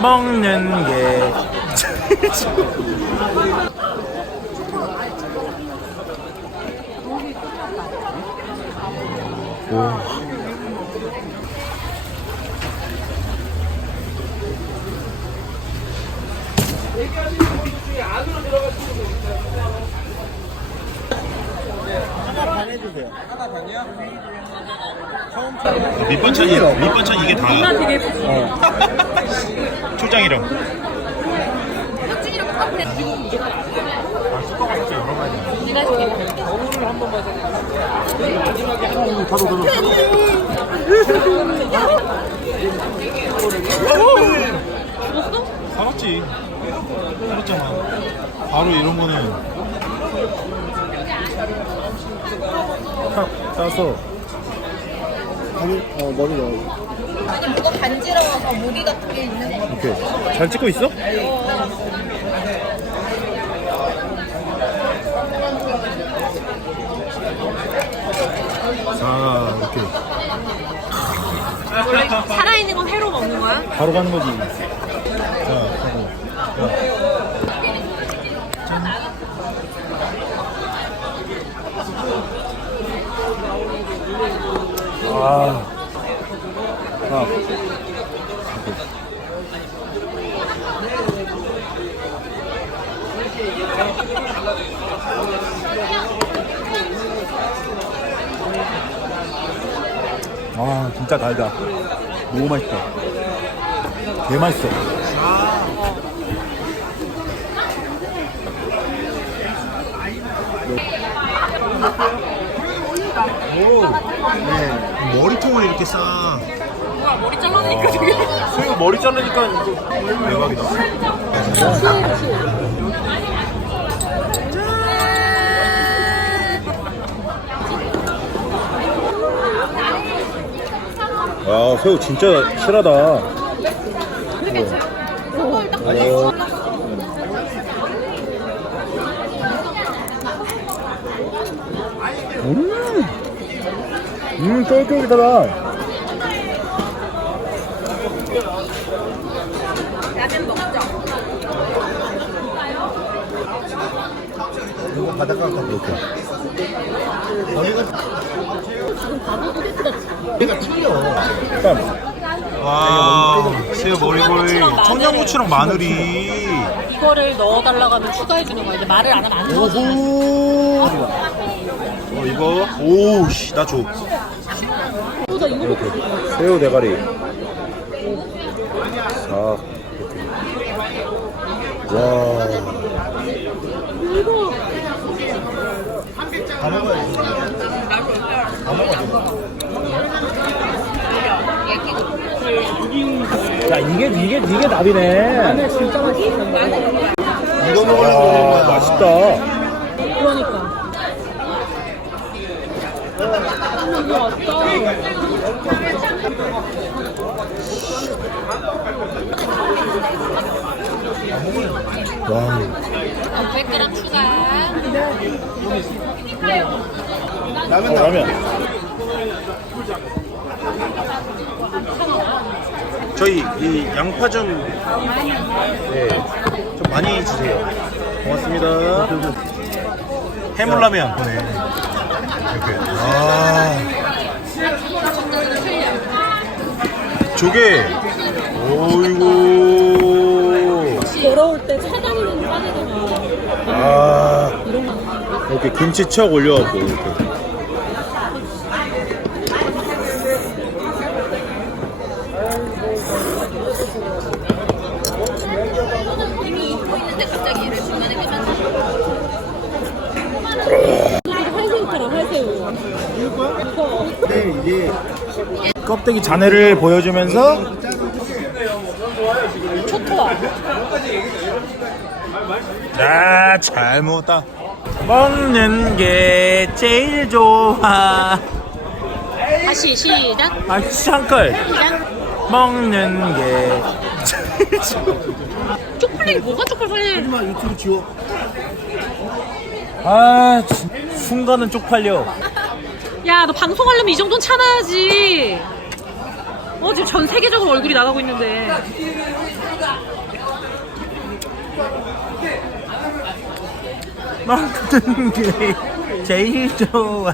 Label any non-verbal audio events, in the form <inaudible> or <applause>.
먹는 게. 밑반찬이 밑반찬 이게 다야. <laughs> 되게 예쁘지? 초장이랑. 내가 해줄게. 죽었어? 살았지. 살았잖아. 바로 이런 거는 따서 아니, 어, 머리 넣어. 간지러워서 모기 같은 게 있는 거 오케이. 잘 찍고 있어? 자 이렇게 원래 살아있는 건 회로 먹는 거야? 바로 가는 거지. 자 하고. 아, 아, 아 진짜 달다. 너무 맛있다. 개 맛있어. 머리통을 이렇게 싸. 뭐야 머리 잘라내니까 되게. 수이가 머리 자르니까 이거 대박이다. 야 새우 진짜 실하다. 음, 음 쫄깃하다 라면 이거 바닷가 가고 이렇게. 일단 와, 새우 머리구이. 청양고추랑 마늘이. 이거를 넣어달라고 하면 추가해주는 거야 이제 말을 안 하면 안 넣어줘 오호. 어, 이거. 오, 씨, 나 줘. 새우 대가리 자 이렇게 와야 이게 이게 이게 답이네. 이거 먹으려고 와 맛있다. 그러니까 이거 왔다 와 100g 추가 라면 어, 나. 라면. 저희 이 양파 좀, 네, 좀 많이 주세요. 고맙습니다. 해물라면. 네. 이렇게. 조개. 오이고. 더러울 때 찾아내는 빠지잖아 아 이런 거 이렇게 김치 척 올려갖고 이렇게. 중간에 끄면서 활새우처럼 활새우 근데 이게 껍데기 잔해를 보여주면서 초토화 야 잘 먹었다. 먹는 게 제일 좋아. 다시 시작 아 시장걸 시작 먹는 게 제일 좋아. 쪽팔리게 뭐가 쪽팔려 마 유튜브 지워. 아 진- 순간은 쪽팔려. 야너 방송하려면 이 정도는 참아야지 어 지금 전 세계적으로 얼굴이 나가고 있는데. 난 그게 제일 좋아.